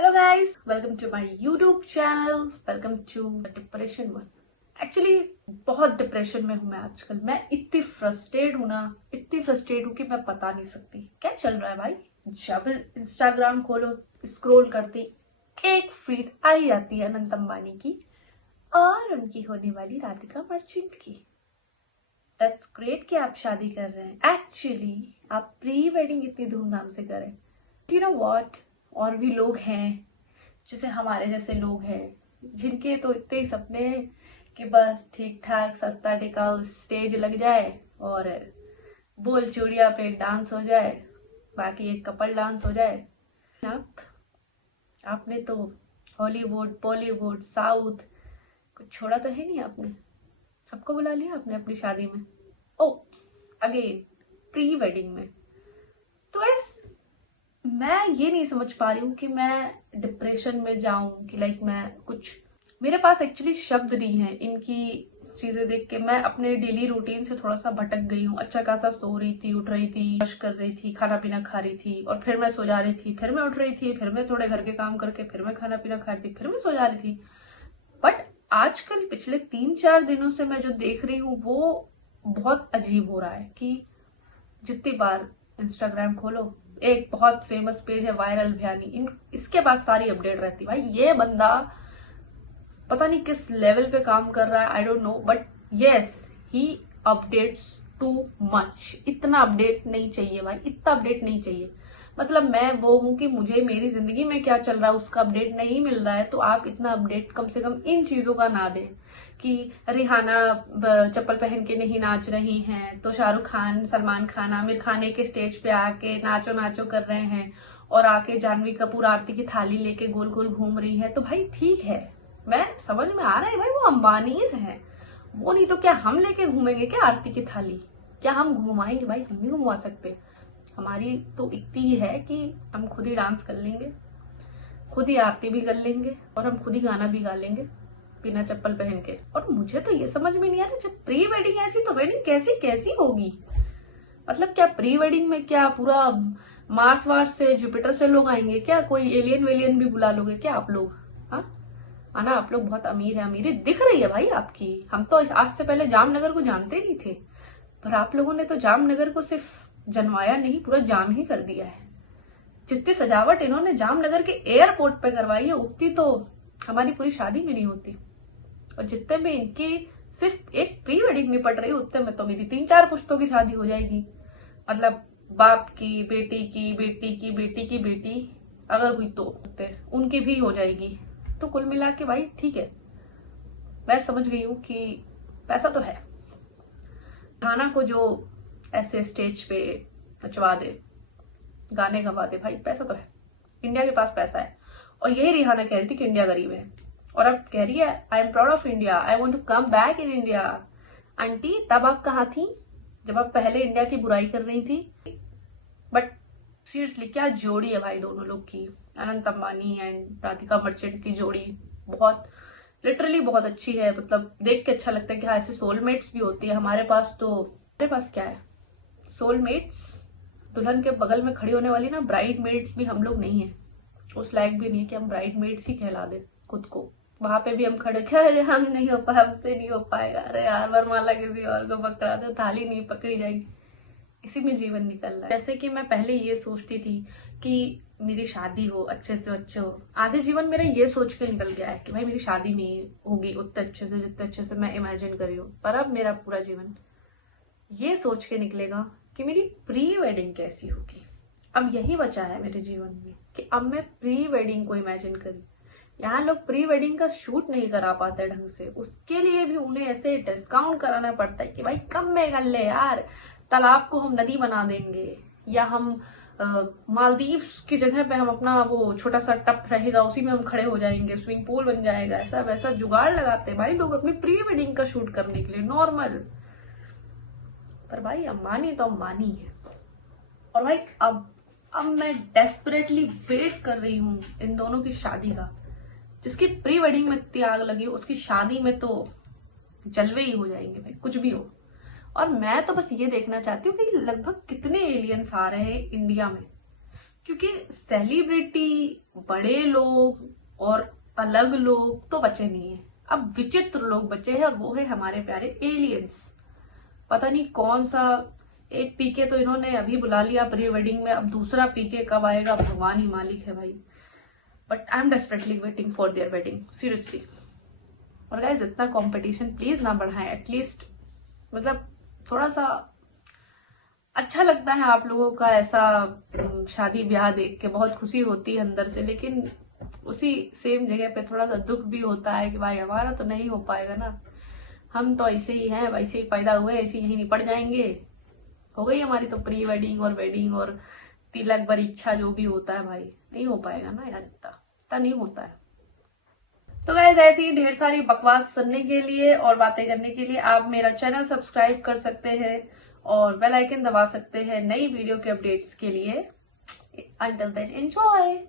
Hello guys, welcome to my YouTube channel. Welcome to depression one. Actually बहुत depression में हूं मैं आजकल। मैं इतनी फ्रस्ट्रेट हूं ना, इतनी फ्रस्ट्रेट हूं कि मैं बता नहीं सकती क्या चल रहा है भाई। जब इंस्टाग्राम खोलो, स्क्रॉल करती, एक फीड आई जाती है अनंत अंबानी की और उनकी होने वाली राधिका मर्चेंट की। दैट्स ग्रेट कि आप शादी कर रहे हैं। एक्चुअली आप प्री वेडिंग इतनी धूमधाम से करें। यू नो व्हाट, और भी लोग हैं जैसे हमारे जैसे लोग हैं जिनके तो इतने ही सपने हैं कि बस ठीक ठाक सस्ता टिकाऊ स्टेज लग जाए और बोल चूड़िया पे डांस हो जाए, बाकी एक कपल डांस हो जाए। आप आपने तो हॉलीवुड, बॉलीवुड, साउथ कुछ छोड़ा तो है नहीं। आपने सबको बुला लिया आपने अपनी शादी में। ओ अगेन प्री वेडिंग में। तो मैं ये नहीं समझ पा रही हूँ कि मैं डिप्रेशन में जाऊं कि मैं कुछ, मेरे पास एक्चुअली शब्द नहीं है इनकी चीजें देख के। मैं अपने डेली रूटीन से थोड़ा सा भटक गई हूँ। अच्छा खासा सो रही थी, उठ रही थी, ब्रश कर रही थी, खाना पीना खा रही थी और फिर मैं सो जा रही थी, फिर मैं उठ रही थी, फिर मैं थोड़े घर के काम करके फिर मैं खाना पीना खा रही थी, फिर मैं सो जा रही थी। बट आजकल पिछले 3-4 दिनों से मैं जो देख रही हूँ वो बहुत अजीब हो रहा है कि जितनी बार इंस्टाग्राम खोलो, एक बहुत फेमस पेज है वायरल भयानी, इसके पास सारी अपडेट रहती। भाई ये बंदा पता नहीं किस लेवल पे काम कर रहा है, I don't know, but yes he updates too much. इतना अपडेट नहीं चाहिए भाई, इतना अपडेट नहीं चाहिए। मतलब मैं वो हूं कि मुझे मेरी जिंदगी में क्या चल रहा है उसका अपडेट नहीं मिल रहा है, तो आप इतना अपडेट कम से कम इन चीजों का ना दें कि रिहाना चप्पल पहन के नहीं नाच रही हैं तो शाहरुख खान, सलमान खान, आमिर खान के स्टेज पे आके नाचो नाचो कर रहे हैं और आके जानवी कपूर आरती की थाली लेके गोल गोल घूम रही है। तो भाई ठीक है, मैं समझ में आ रहा है भाई वो अंबानीज हैं, वो नहीं तो क्या हम लेके घूमेंगे क्या आरती की थाली? क्या हम घुमाएंगे? भाई हम नहीं घुमा सकते। हमारी तो इतनी ही है कि हम खुद ही डांस कर लेंगे, खुद ही आरती भी कर लेंगे और हम खुद ही गाना भी गा लेंगे बिना चप्पल पहन के। और मुझे तो ये समझ में नहीं आ रहा, जब प्री वेडिंग ऐसी तो वेडिंग कैसी कैसी होगी? मतलब क्या प्री वेडिंग में क्या पूरा मार्स वार्स से, जुपिटर से लोग आएंगे क्या? कोई एलियन वेलियन भी बुला लोगे क्या आप लोग? हाँ आना, आप लोग बहुत अमीर है, अमीरी दिख रही है भाई आपकी। हम तो आज से पहले जामनगर को जानते नहीं थे, पर आप लोगों ने तो जामनगर को सिर्फ जनवाया नहीं, पूरा जाम ही कर दिया है। जितनी सजावट इन्होंने जामनगर के एयरपोर्ट पे करवाई है उतनी तो हमारी पूरी शादी में नहीं होती। और जितने में इनकी सिर्फ एक प्री वेडिंग निपट रही है उतने में तो मेरी 3-4 पुश्तों की शादी हो जाएगी। मतलब बाप की बेटी की बेटी की बेटी की बेटी अगर हुई तो उनकी भी हो जाएगी। तो कुल मिला के भाई ठीक है, मैं समझ गई हूँ कि पैसा तो है। खाना को जो ऐसे स्टेज पे नचवा दे, गाने गवा दे, भाई पैसा तो है, इंडिया के पास पैसा है। और यही रिहाना कह रही थी कि इंडिया गरीब है, और अब कह रही है I am proud of India, I want to come back in India. Aunty तब आप कहाँ थी जब आप पहले इंडिया की बुराई कर रही थी? बट सीरियसली क्या जोड़ी है भाई दोनों लोग की, अनंत अंबानी एंड राधिका मर्चेंट की जोड़ी बहुत लिटरली बहुत अच्छी है। मतलब देख के अच्छा लगता है कि हाँ ऐसे सोलमेट्स भी होती है। हमारे पास तो, हमारे पास क्या है, सोलमेट्स दुल्हन के बगल में खड़ी होने वाली ना ब्राइड मेड्स भी हम लोग नहीं है, उस लायक भी नहीं है कि हम ब्राइड मेड्स ही कहला दे खुद को। वहां पे भी हम खड़े क्या, अरे हम नहीं हो पाए, हमसे नहीं हो पाएगा, अरे यार वरमाला किसी और को पकड़ा दो, थाली नहीं पकड़ी जाएगी। इसी में जीवन निकल रहा है। जैसे कि मैं पहले ये सोचती थी कि मेरी शादी हो, अच्छे से अच्छे हो। आधे जीवन मेरा ये सोच के निकल गया है कि भाई मेरी शादी नहीं होगी उतने अच्छे से जितने अच्छे से मैं इमेजिन करी हूँ। पर अब मेरा पूरा जीवन ये सोच के निकलेगा कि मेरी प्री वेडिंग कैसी होगी। अब यही बचा है मेरे जीवन में कि अब मैं प्री वेडिंग को इमेजिन करी। यहाँ लोग प्री वेडिंग का शूट नहीं करा पाते ढंग से, उसके लिए भी उन्हें ऐसे डिस्काउंट कराना पड़ता है कि भाई कम में कर ले यार, तालाब को हम नदी बना देंगे, या हम मालदीव्स की जगह पे हम अपना वो छोटा सा टप रहेगा उसी में हम खड़े हो जाएंगे, स्विमिंग पूल बन जाएगा। ऐसा वैसा जुगाड़ लगाते हैं भाई लोग अपनी प्री वेडिंग का शूट करने के लिए नॉर्मल। पर भाई अंबानी तो अंबानी है। और भाई अब मैं डेस्परेटली वेट कर रही हूँ इन दोनों की शादी का। जिसकी प्री वेडिंग में इतनी आग लगी हो उसकी शादी में तो जलवे ही हो जाएंगे भाई, कुछ भी हो। और मैं तो बस ये देखना चाहती हूँ कि लगभग कितने एलियंस आ रहे हैं इंडिया में, क्योंकि सेलिब्रिटी, बड़े लोग और अलग लोग तो बचे नहीं है, अब विचित्र लोग बचे हैं, और वो है हमारे प्यारे एलियंस। पता नहीं कौन सा, एक पीके तो इन्होंने अभी बुला लिया प्री वेडिंग में, अब दूसरा पीके कब आएगा भगवान ही मालिक है भाई। But I am desperately waiting for their wedding, seriously. और गाइस इतना कंपटीशन प्लीज ना बढ़ाएं, एटलीस्ट मतलब थोड़ा सा अच्छा लगता है आप लोगों का ऐसा शादी ब्याह देख के, बहुत खुशी होती है अंदर से, लेकिन उसी सेम जगह पे थोड़ा सा दुख भी होता है कि भाई हमारा तो नहीं हो पाएगा ना, हम तो ऐसे ही हैं, वैसे ही पैदा हुए, ऐसे ही यहीं निपट जाएंगे। हो गई हमारी तो प्री वेडिंग और वेडिंग और तिलक परीक्षा जो भी होता है भाई, नहीं हो पाएगा ना यार, इतना नहीं होता है। तो गाइस ऐसी ही ढेर सारी बकवास सुनने के लिए और बातें करने के लिए आप मेरा चैनल सब्सक्राइब कर सकते हैं और बेल आइकन दबा सकते हैं नई वीडियो के अपडेट्स के लिए। Until then enjoy.